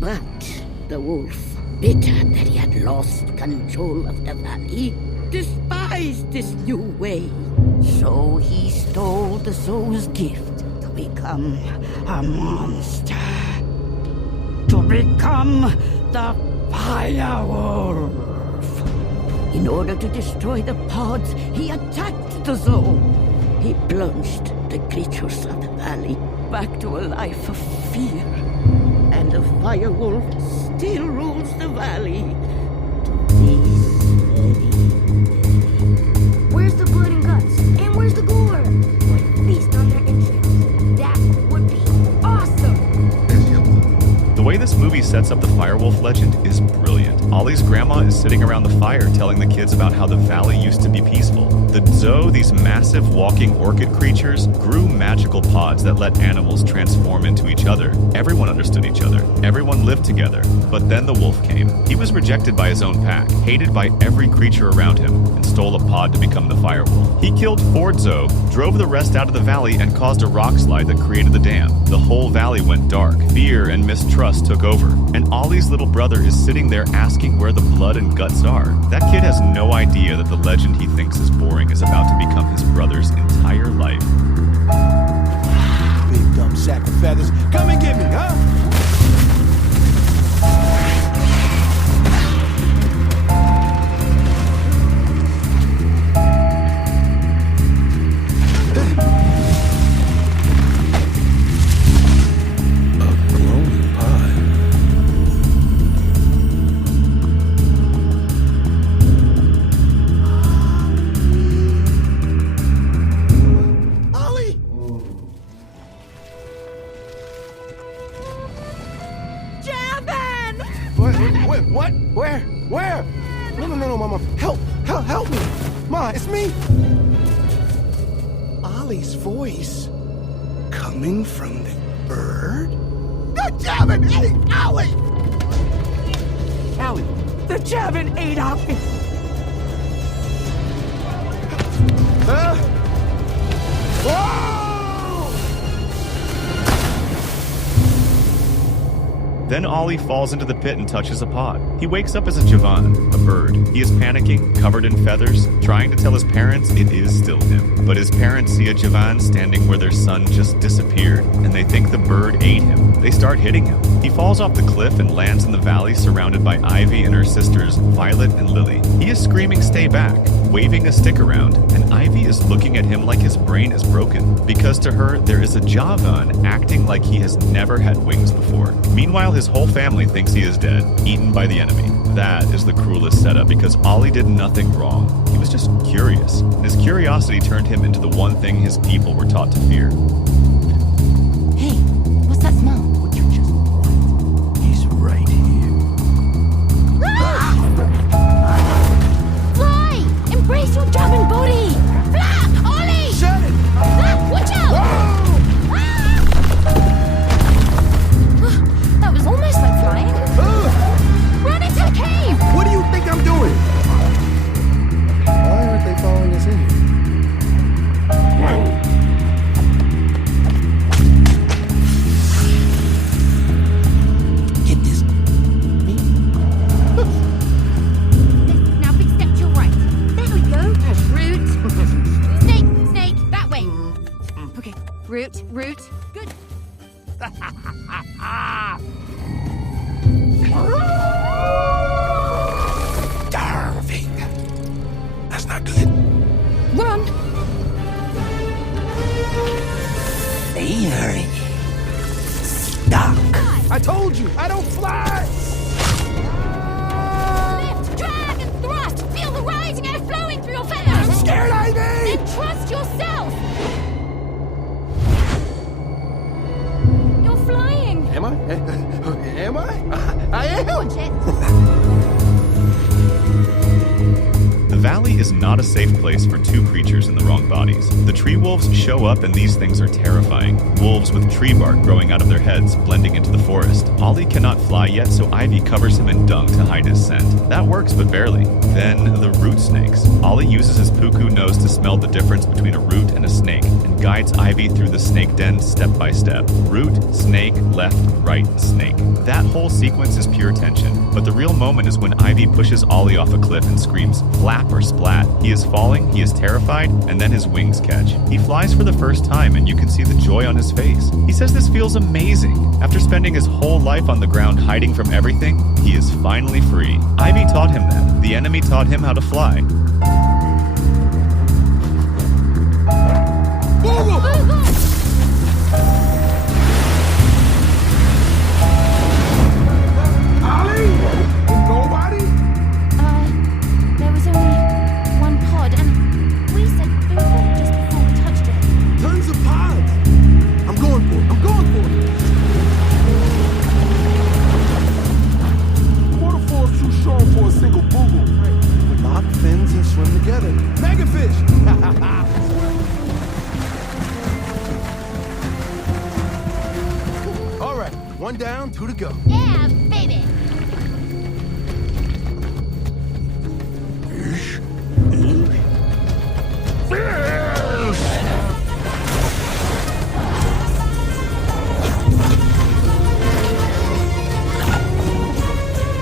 But the wolf, bitter that he had lost control of the valley, despised this new way. So he stole the soul's gift to become a monster. To become the Fire Wolf. In order to destroy the pods, he attacked the soul. He plunged the creatures of the valley back to a life of fear. And the Fire Wolf still rules the valley to this very day. Where's the blood and guts? And where's the gore? Feast on their entrails. That would be awesome! The way this movie sets up the Firewolf legend is brilliant. Ollie's grandma is sitting around the fire telling the kids about how the valley used to be peaceful. The Zo, these massive walking orchid creatures, grew magical pods that let animals transform into each other. Everyone understood each other. Everyone lived together. But then the wolf came. He was rejected by his own pack, hated by every creature around him, and stole a pod to become the Firewolf. He killed 4 Zo, drove the rest out of the valley, and caused a rock slide that created the dam. The whole valley went dark. Fear and mistrust took over. And Ollie's little brother is sitting there asking where the blood and guts are. That kid has no idea that the legend he thinks is boring is about to become his brother's entire life. Big dumb sack of feathers. Come and get me, huh? What? Where? No, Mama. Help me. Ma, it's me. Ollie's voice coming from the bird? The Javin ate Ollie! Allie, the Javin ate Ollie! Whoa! Then Ollie falls into the pit and touches a pod. He wakes up as a Javan, a bird. He is panicking, covered in feathers, trying to tell his parents it is still him. But his parents see a Javan standing where their son just disappeared, and they think the bird ate him. They start hitting him. He falls off the cliff and lands in the valley surrounded by Ivy and her sisters, Violet and Lily. He is screaming, "Stay back," waving a stick around, and Ivy is looking at him like his brain is broken, because to her, there is a Javan acting like he has never had wings before. Meanwhile, his whole family thinks he is dead, eaten by the enemy. That is the cruelest setup because Ollie did nothing wrong. He was just curious, and his curiosity turned him into the one thing his people were taught to fear. Hey, what's that smell? Would you just what? He's right here. Fly! Embrace your Javin body! Flap! Ollie! Shut it! Flap, watch out! Whoa! That was almost like flying. Run into the cave! What do you think I'm doing? Why aren't they following us in here? Get this. Now big step to your right. There we go. Root. Snake, that way. Okay, root. Good. Starving. That's not good. Run! Very stuck. I told you, I don't fly! Lift, drag, and thrust! Feel the rising air flowing through your feathers! I'm scared, Ivy! Then trust yourself! You're flying! Am I? Am I? I am! Watch it! The valley is not a safe place for two creatures in the wrong bodies. The tree wolves show up and these things are terrifying. Wolves with tree bark growing out of their heads, blending into the forest. Ollie cannot fly yet, so Ivy covers him in dung to hide his scent. That works, but barely. Then the root snakes. Ollie uses his puku nose to smell the difference between a root and a snake, and guides Ivy through the snake den step by step. Root, snake, left, right, snake. That whole sequence is pure tension, but the real moment is when Ivy pushes Ollie off a cliff and screams, flap or splat. He is falling, he is terrified, and then his wings catch. He flies for the first time, and you can see the joy on his face. He says this feels amazing. After spending his whole life on the ground hiding from everything, he is finally free. Ivy taught him that. The enemy taught him how to fly. There was only one pod, and we said Boo just before we touched it. Tons of pods. I'm going for it. Waterfall's too strong for a single boogle. We lock fins and swim together. Megafish! All right, one down, two to go. Yeah, baby.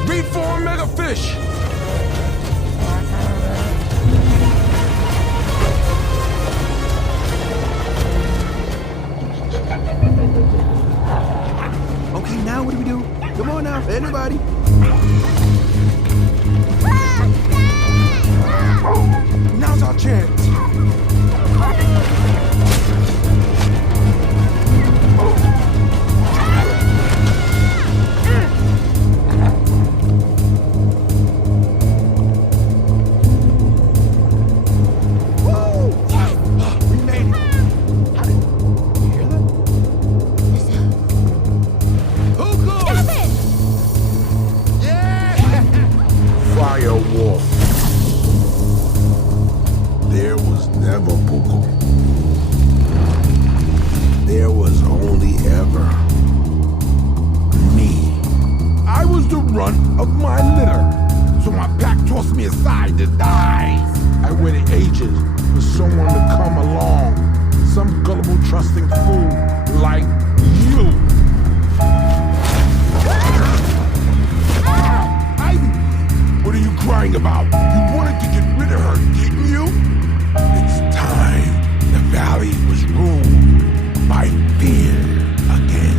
Reform Megafish! Okay, now what do we do? Come on now, anybody. Now's our chance. Of my litter, so my pack tossed me aside to die. I waited ages for someone to come along, some gullible, trusting fool like you. Ivy, what are you crying about? You wanted to get rid of her, didn't you? It's time. The valley was ruled by fear again.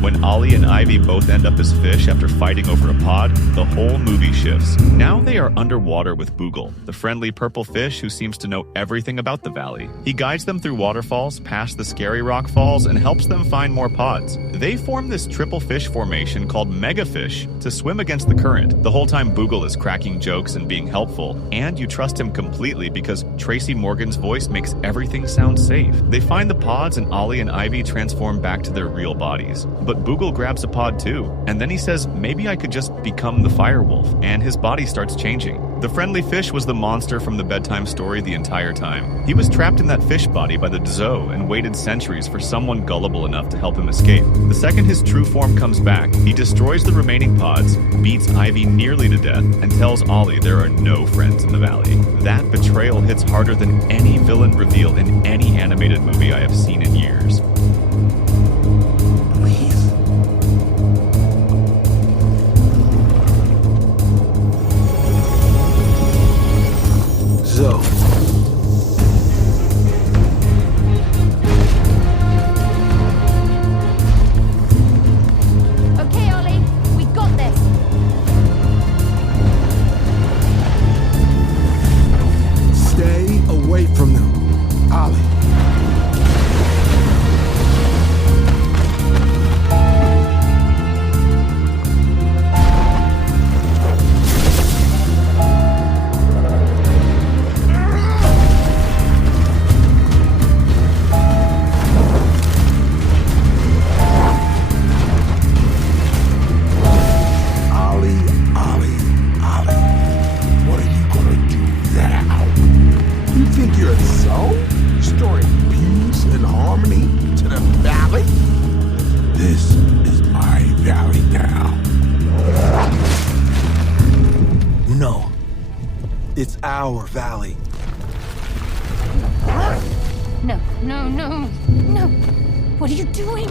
When Ollie and Ivy both end up as fish after fighting over a pod, the whole movie shifts. Now they are underwater with Boogle, the friendly purple fish who seems to know everything about the valley. He guides them through waterfalls, past the scary rock falls, and helps them find more pods. They form this triple fish formation called Megafish to swim against the current. The whole time Boogle is cracking jokes and being helpful, and you trust him completely because Tracy Morgan's voice makes everything sound safe. They find the pods and Ollie and Ivy transform back to their real bodies. But Boogle grabs a pod too, and then he says, maybe I could just become the firewolf, and his body starts changing. The friendly fish was the monster from the bedtime story the entire time. He was trapped in that fish body by the Dzo and waited centuries for someone gullible enough to help him escape. The second his true form comes back, he destroys the remaining pods, beats Ivy nearly to death, and tells Ollie there are no friends in the valley. That betrayal hits harder than any villain reveal in any animated movie I have seen in years. Okay, Ollie, we got this. Stay away from them, Ollie. It's our valley. No, no, no, no. What are you doing?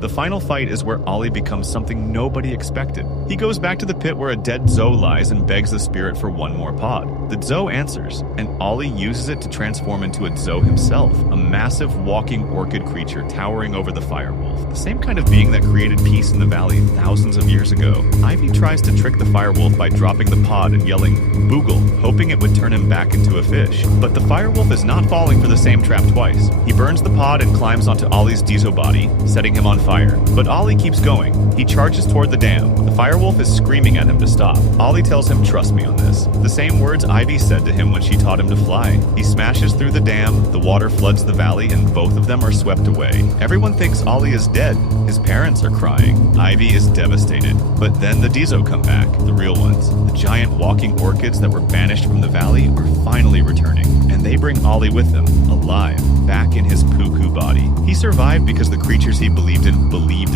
The final fight is where Ollie becomes something nobody expected. He goes back to the pit where a dead Zoe lies and begs the spirit for one more pod. The Zoe answers, and Ollie uses it to transform into a Zoe himself, a massive walking orchid creature towering over the firewolf, the same kind of being that created peace in the valley thousands of years ago. Ivy tries to trick the firewolf by dropping the pod and yelling, "Boogle," hoping it would turn him back into a fish. But the firewolf is not falling for the same trap twice. He burns the pod and climbs onto Ollie's Diesel body, setting him on fire. But Ollie keeps going. He charges toward the dam. The firewolf is screaming at him to stop. Ollie tells him, "Trust me on this." The same words Ivy said to him when she taught him to fly. He smashes through the dam, the water floods the valley, and both of them are swept away. Everyone thinks Ollie is dead. His parents are crying. Ivy is devastated. But then the Diesel come back, the real ones. The giant walking orchids that were banished from the valley are finally returning, and they bring Ollie with them, alive, back in his Puku body. He survived because the creatures he believed in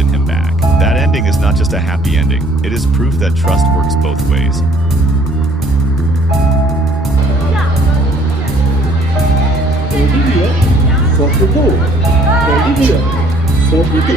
him back. That ending is not just a happy ending. It is proof that trust works both ways. Soft to go. Ready here. Soft to go.